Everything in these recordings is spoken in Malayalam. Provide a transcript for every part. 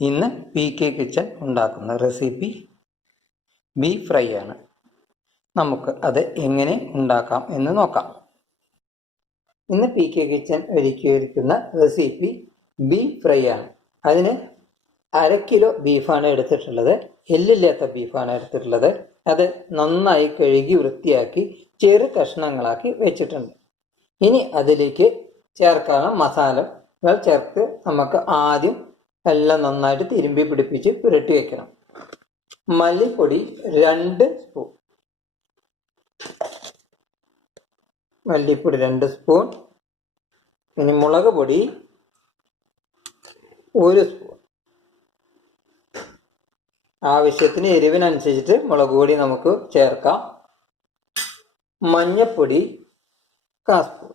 ഇന്ന് PK കിച്ചൻ ഉണ്ടാക്കുന്ന റെസിപ്പി ബീഫ് ഫ്രൈ ആണ്. നമുക്ക് അത് എങ്ങനെ ഉണ്ടാക്കാം എന്ന് നോക്കാം. ഇന്ന് PK കിച്ചൻ ഒരുക്കിയിരിക്കുന്ന റെസിപ്പി ബീഫ് ഫ്രൈ ആണ്. അതിന് 1/2 കിലോ ബീഫാണ് എടുത്തിട്ടുള്ളത്. എല്ലില്ലാത്ത ബീഫാണ് എടുത്തിട്ടുള്ളത്. അത് നന്നായി കഴുകി വൃത്തിയാക്കി ചെറു കഷ്ണങ്ങളാക്കി വെച്ചിട്ടുണ്ട്. ഇനി അതിലേക്ക് ചേർക്കാനുള്ള മസാലകൾ ചേർത്ത് നമുക്ക് ആദ്യം എല്ലാം നന്നായിട്ട് തിരുമ്പി പിടിപ്പിച്ച് പുരട്ടി വെക്കണം. മല്ലിപ്പൊടി 2 സ്പൂൺ, മല്ലിപ്പൊടി 2 സ്പൂൺ. ഇനി മുളക് പൊടി 1 സ്പൂൺ. ആവശ്യത്തിന് എരിവിനനുസരിച്ചിട്ട് മുളക് പൊടി നമുക്ക് ചേർക്കാം. മഞ്ഞപ്പൊടി 1/4 സ്പൂൺ.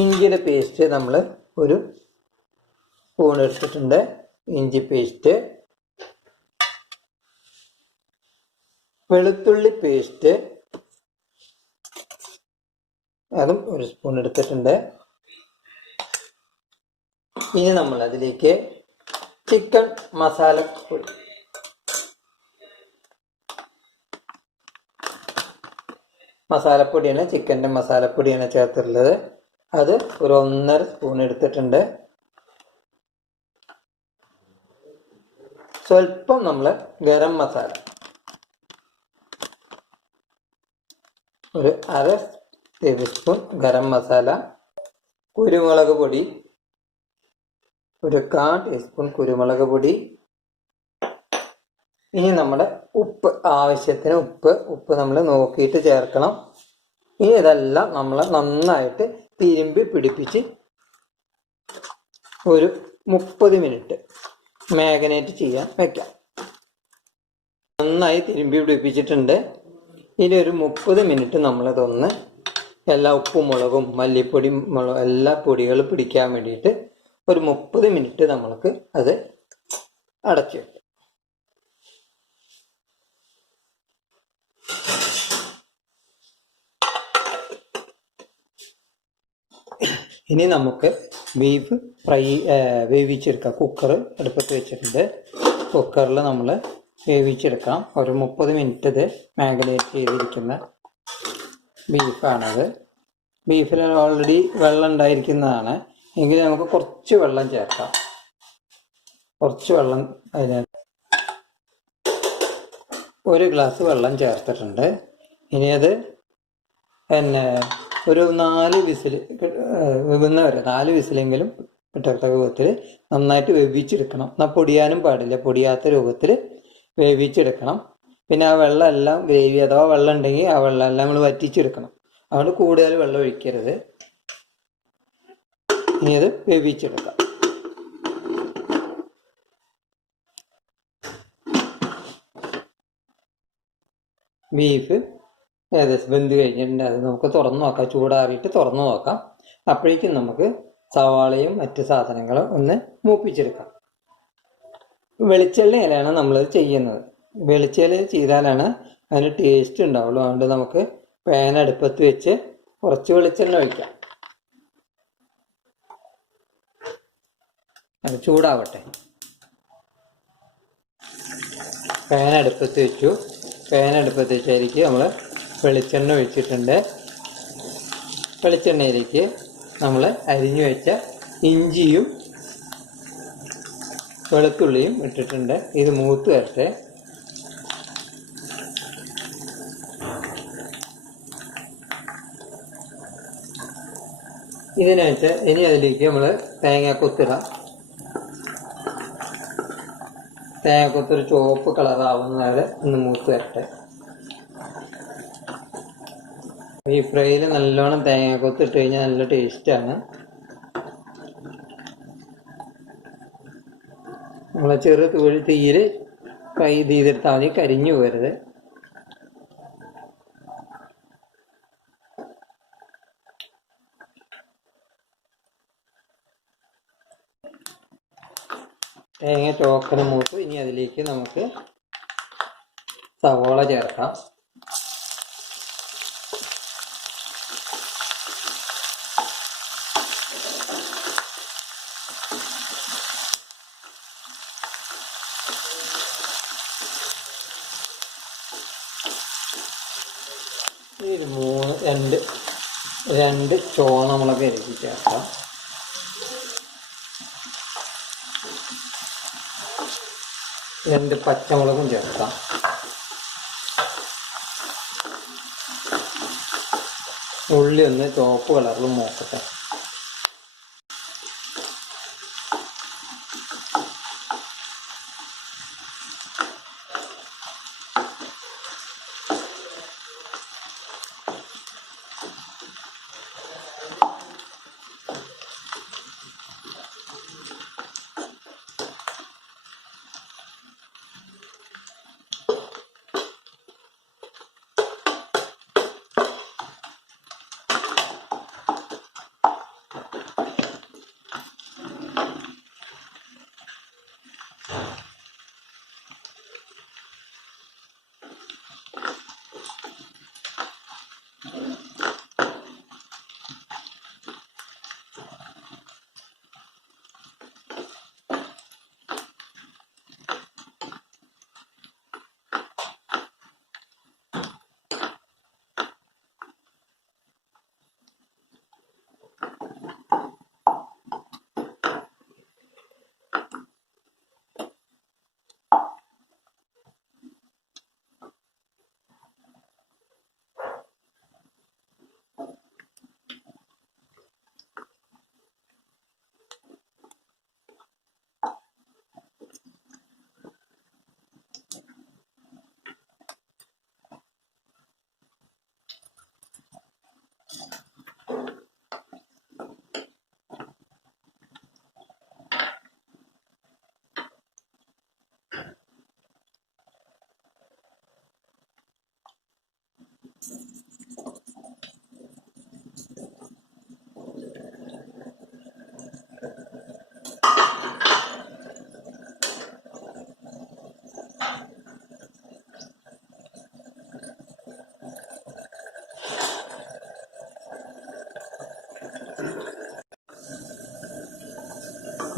ഇഞ്ചിയുടെ പേസ്റ്റ് നമ്മൾ 1 സ്പൂൺ എടുത്തിട്ടുണ്ട്. ഇഞ്ചി പേസ്റ്റ്. വെളുത്തുള്ളി പേസ്റ്റ് അതും 1 സ്പൂൺ എടുത്തിട്ടുണ്ട്. ഇനി നമ്മൾ അതിലേക്ക് ചിക്കൻ മസാലപ്പൊടി, മസാലപ്പൊടിയാണ്, ചിക്കൻ്റെ മസാലപ്പൊടിയാണ് ചേർത്തിട്ടുള്ളത്. അത് 1.5 സ്പൂൺ എടുത്തിട്ടുണ്ട്. സ്വല്പം നമ്മൾ ഗരം മസാല 1/2 ടേബിൾ സ്പൂൺ ഗരം മസാല. കുരുമുളക് പൊടി 1/4 ടീസ്പൂൺ കുരുമുളക് പൊടി. ഇനി നമ്മുടെ ഉപ്പ്, ആവശ്യത്തിന് ഉപ്പ് നമ്മൾ നോക്കിയിട്ട് ചേർക്കണം. ഇനി ഇതെല്ലാം നമ്മൾ നന്നായിട്ട് തിരുമ്പി പിടിപ്പിച്ച് 30 മിനിറ്റ് മാഗ്നേറ്റ് ചെയ്യാൻ വെക്കാം. നന്നായി തിരുമ്പി പിടിപ്പിച്ചിട്ടുണ്ട്. ഇനി 30 മിനിറ്റ് നമ്മളിതൊന്ന് എല്ലാ ഉപ്പും മുളകും മല്ലിപ്പൊടി എല്ലാ പൊടികളും പിടിക്കാൻ വേണ്ടിയിട്ട് 30 മിനിറ്റ് നമ്മൾക്ക് അത് അടച്ചു വെക്കാം. ഇനി നമുക്ക് ബീഫ് ഫ്രൈ വേവിച്ചെടുക്കാം. കുക്കർ അടുപ്പത്ത് വെച്ചിട്ടുണ്ട്. കുക്കറിൽ നമ്മൾ വേവിച്ചെടുക്കാം. 30 മിനിറ്റ് ഇത് മാഗ്നേറ്റ് ചെയ്തിരിക്കുന്ന ബീഫാണത്. ബീഫിൽ ഓൾറെഡി വെള്ളം ഉണ്ടായിരിക്കുന്നതാണ്. എങ്കിൽ നമുക്ക് കുറച്ച് വെള്ളം ചേർക്കാം. കുറച്ച് വെള്ളം അതിനകത്ത് 1 ഗ്ലാസ് വെള്ളം ചേർത്തിട്ടുണ്ട്. ഇനി അത് പിന്നെ 4 വിസിൽ വെവുന്നവരെ 4 വിസിലെങ്കിലും കിട്ടത്തക്ക രൂപത്തിൽ നന്നായിട്ട് വേവിച്ചെടുക്കണം. എന്നാൽ പൊടിയാനും പാടില്ല. പൊടിയാത്ത രൂപത്തിൽ വേവിച്ചെടുക്കണം. പിന്നെ ആ വെള്ളം എല്ലാം ഗ്രേവി അഥവാ വെള്ളം ഉണ്ടെങ്കിൽ ആ വെള്ളം എല്ലാം നമ്മൾ വറ്റിച്ചെടുക്കണം. അതുകൊണ്ട് കൂടുതൽ വെള്ളം ഒഴിക്കരുത്. ഇനി അത് വേവിച്ചെടുക്കാം. ബീഫ് ഏകദേശം വെന്ത് കഴിഞ്ഞിട്ടുണ്ട്. അത് നമുക്ക് തുറന്നു നോക്കാം. ചൂടാറിയിട്ട് തുറന്നു നോക്കാം. അപ്പോഴേക്കും നമുക്ക് സവാളയും മറ്റ് സാധനങ്ങളും ഒന്ന് മൂപ്പിച്ചെടുക്കാം. വെളിച്ചെണ്ണയിലാണ് നമ്മളത് ചെയ്യുന്നത്. വെളിച്ചെണ്ണ ചെയ്താലാണ് അതിന് ടേസ്റ്റ് ഉണ്ടാവുള്ളൂ. അതുകൊണ്ട് നമുക്ക് പാൻ അടുപ്പത്ത് വെച്ച് കുറച്ച് വെളിച്ചെണ്ണ ഒഴിക്കാം. അത് ചൂടാവട്ടെ. പാൻ അടുപ്പത്ത് വെച്ചു. പാൻ അടുപ്പത്ത് വെച്ചായിരിക്കും നമ്മൾ വെളിച്ചെണ്ണ ഒഴിച്ചിട്ടുണ്ട്. വെളിച്ചെണ്ണയിലേക്ക് നമ്മൾ അരിഞ്ഞു വെച്ച ഇഞ്ചിയും വെളുത്തുള്ളിയും ഇട്ടിട്ടുണ്ട്. ഇത് മൂത്ത് വരട്ടെ. ഇതിനായിട്ട് ഇനി അതിലേക്ക് നമ്മൾ തേങ്ങാക്കൊത്തിടാം. തേങ്ങാക്കൊത്തൊരു ചുവപ്പ് കളറാവുന്നവരെ ഒന്ന് മൂത്ത് വരട്ടെ. ഈ ഫ്രൈയിൽ നല്ലോണം തേങ്ങാക്കൊത്ത് ഇട്ട് കഴിഞ്ഞാൽ നല്ല ടേസ്റ്റാണ്. നമ്മൾ ചെറു തീയിൽ ഫ്രൈ ചെയ്തെടുത്താൽ മതി. കരിഞ്ഞു പോകരുത്. തേങ്ങ ചോക്കന് മൂത്ത്. ഇനി അതിലേക്ക് നമുക്ക് സവോള ചേർക്കാം. രണ്ട് ചുവന്ന മുളക് അരിഞ്ഞ് ചേർക്കാം. രണ്ട് പച്ചമുളകും ചേർക്കാം. ഉള്ളി ഒന്ന് ചുവപ്പ് കളറിൽ മൂക്കട്ടെ.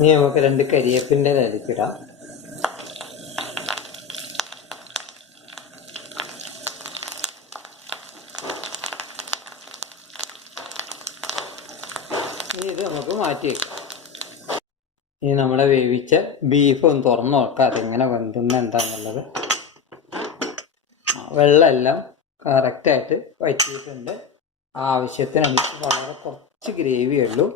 ഇനി നമുക്ക് രണ്ട് കരിയേപ്പിൻ്റെ ഇലക്കിടാം. ഇനി ഇത് നമുക്ക് മാറ്റി വയ്ക്കാം. ഇനി നമ്മളെ വേവിച്ച ബീഫ് ഒന്ന് തുറന്നു നോക്കാം, അതെങ്ങനെ വെന്തുന്ന എന്താണെന്നുള്ളത്. വെള്ളമെല്ലാം കറക്റ്റായിട്ട് വറ്റിയിട്ടുണ്ട്. ആവശ്യത്തിനനുസരിച്ച് വളരെ കുറച്ച് ഗ്രേവിയേ ഉള്ളൂ.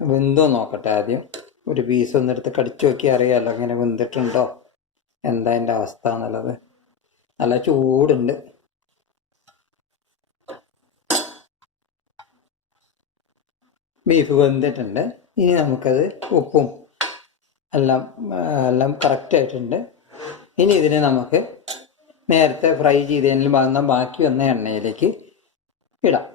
വെന്തോ നോക്കട്ടെ ആദ്യം. ഒരു പീസ് ഒന്നെടുത്ത് കടിച്ചു നോക്കി അറിയാമല്ലോ ഇങ്ങനെ വെന്തിട്ടുണ്ടോ എന്താ അതിൻ്റെ അവസ്ഥ എന്നുള്ളത്. നല്ല ചൂടുണ്ട്. ബീഫ് വെന്തിട്ടുണ്ട്. ഇനി നമുക്കത് ഉപ്പും എല്ലാം കറക്റ്റായിട്ടുണ്ട്. ഇനി ഇതിനെ നമുക്ക് നേരത്തെ ഫ്രൈ ചെയ്തതിൽ ബാക്കി വന്ന എണ്ണയിലേക്ക് ഇടാം.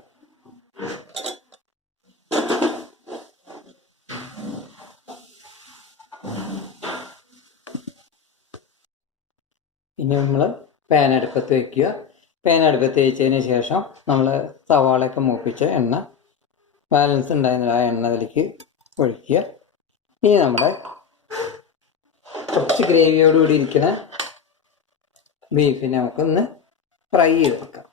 ഇനി നമ്മൾ പാൻ അടുപ്പത്ത് വയ്ക്കുക. പാൻ അടുപ്പത്ത് വെച്ചതിന് ശേഷം നമ്മൾ സവാളയൊക്കെ മൂപ്പിച്ച എണ്ണ ബാലൻസ് ഉണ്ടായിരുന്ന ആ എണ്ണ അതിലേക്ക് ഒഴിക്കുക. ഇനി നമ്മുടെ കുറച്ച് ഗ്രേവിയോടുകൂടി ഇരിക്കുന്ന ബീഫിനെ നമുക്കൊന്ന് ഫ്രൈ ചെയ്തെടുക്കാം.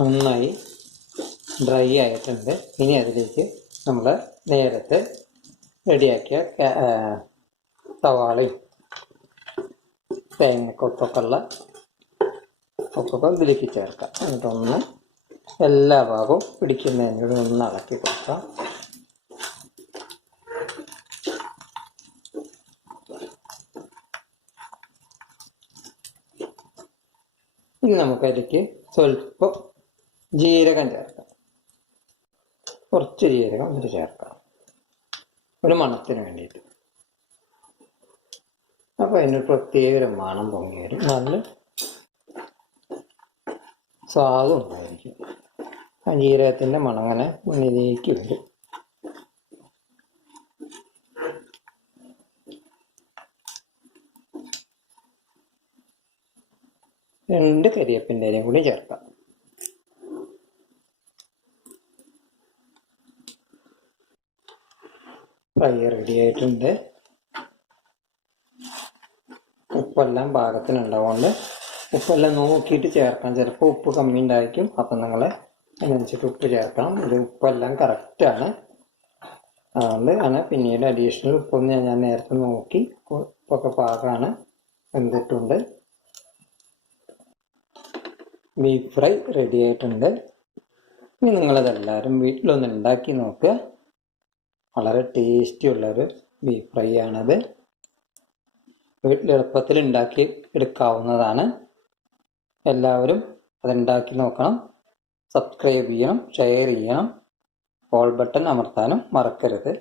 നന്നായി ഡ്രൈ ആയിട്ടുണ്ട്. ഇനി അതിലേക്ക് നമ്മൾ നേരത്തെ റെഡിയാക്കിയ സവാളയും തേങ്ങക്കൊത്തൊക്കെ ഇതിലേക്ക് ചേർക്കാം. എന്നിട്ടൊന്ന് എല്ലാ ഭാഗവും പിടിക്കുന്നതിനോട് ഒന്ന് ഇളക്കി കൊടുക്കാം. ഇനി നമുക്കതിലേക്ക് സ്വല്പം ജീരകം ചേർക്കാം. കുറച്ച് ജീരകം ഇതിൽ ചേർക്കാം, ഒരു മണത്തിന് വേണ്ടിയിട്ട്. അപ്പോൾ അതിനൊരു പ്രത്യേക മണം പൊങ്ങി വരും, നല്ല സ്വാദും ഉണ്ടായിരിക്കും. ആ ജീരകത്തിൻ്റെ മണം അങ്ങനെ മുന്നിലേക്ക് വരും. രണ്ട് കരിവേപ്പിൻ്റെ ഇലയും കൂടി ചേർക്കാം. ഫ്രൈ റെഡി ആയിട്ടുണ്ട്. ഉപ്പെല്ലാം പാകത്തിനുണ്ടാവുകൊണ്ട് ഉപ്പെല്ലാം നോക്കിയിട്ട് ചേർക്കാം. ചിലപ്പോൾ ഉപ്പ് കമ്മി ഉണ്ടായിരിക്കും, അപ്പം നിങ്ങൾ അതിനനുസരിച്ച് ഉപ്പ് ചേർക്കണം. ഇത് ഉപ്പെല്ലാം കറക്റ്റാണ്, അതുകൊണ്ട് ആണ് പിന്നീട് അഡീഷണൽ ഉപ്പൊന്ന് ഞാൻ നേരത്തെ നോക്കി. ഉപ്പൊക്കെ പാകമാണ്, വെന്തിട്ടുണ്ട്. ബീഫ് ഫ്രൈ റെഡി ആയിട്ടുണ്ട്. ഇനി നിങ്ങളതെല്ലാവരും വീട്ടിലൊന്ന് ഉണ്ടാക്കി നോക്കുക. വളരെ ടേസ്റ്റി ഉള്ളൊരു ബീഫ് ഫ്രൈ ആണത്. വീട്ടിൽ എളുപ്പത്തിൽ ഉണ്ടാക്കി എടുക്കാവുന്നതാണ്. എല്ലാവരും അതുണ്ടാക്കി നോക്കണം. സബ്സ്ക്രൈബ് ചെയ്യണം, ഷെയർ ചെയ്യണം, ഓൾ ബട്ടൺ അമർത്താനും മറക്കരുത്.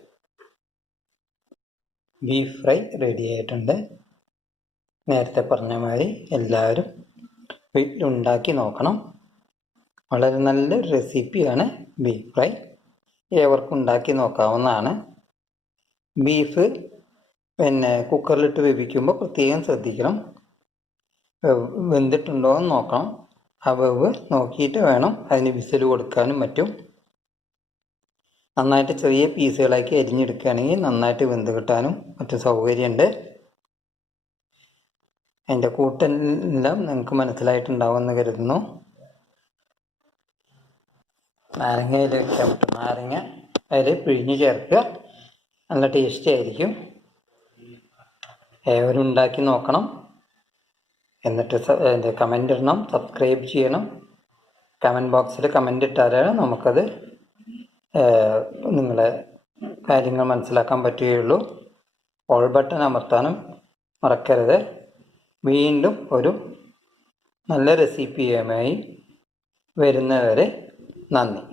ബീഫ് ഫ്രൈ റെഡി ആയിട്ടുണ്ട്. നേരത്തെ പറഞ്ഞ മാതിരി എല്ലാവരും വീട്ടിലുണ്ടാക്കി നോക്കണം. വളരെ നല്ലൊരു റെസിപ്പിയാണ് ബീഫ് ഫ്രൈ. ഏവർക്കും ഉണ്ടാക്കി നോക്കാവുന്നതാണ്. ബീഫ് കുക്കറിലിട്ട് വേവിക്കുമ്പോൾ പ്രത്യേകം ശ്രദ്ധിക്കണം. വെന്തിട്ടുണ്ടോ എന്ന് നോക്കണം. ആ വേവ് നോക്കിയിട്ട് വേണം അതിന് വിസിൽ കൊടുക്കാനും മറ്റും. നന്നായിട്ട് ചെറിയ പീസുകളാക്കി അരിഞ്ഞെടുക്കുകയാണെങ്കിൽ നന്നായിട്ട് വെന്ത് കിട്ടാനും മറ്റും സൗകര്യമുണ്ട്. അതിൻ്റെ കൂട്ടെല്ലാം നിങ്ങൾക്ക് മനസ്സിലായിട്ടുണ്ടാവുമെന്ന് കരുതുന്നു. നാരങ്ങയിൽ വെക്കാൻ പറ്റും. നാരങ്ങ അതിൽ പിഴിഞ്ഞ് ചേർക്കുക, നല്ല ടേസ്റ്റി ആയിരിക്കും. ഏവരും ഉണ്ടാക്കി നോക്കണം. എന്നിട്ട് കമൻ്റ് ഇടണം, സബ്സ്ക്രൈബ് ചെയ്യണം. കമൻറ്റ് ബോക്സിൽ കമൻ്റ് ഇട്ടാലാണ് നമുക്കത് നിങ്ങളെ കാര്യങ്ങൾ മനസ്സിലാക്കാൻ പറ്റുകയുള്ളൂ. ഓൾ ബട്ടൺ അമർത്താനും മറക്കരുത്. വീണ്ടും ഒരു നല്ല റെസിപ്പിയുമായി വരുന്നവരെ നന്ദി.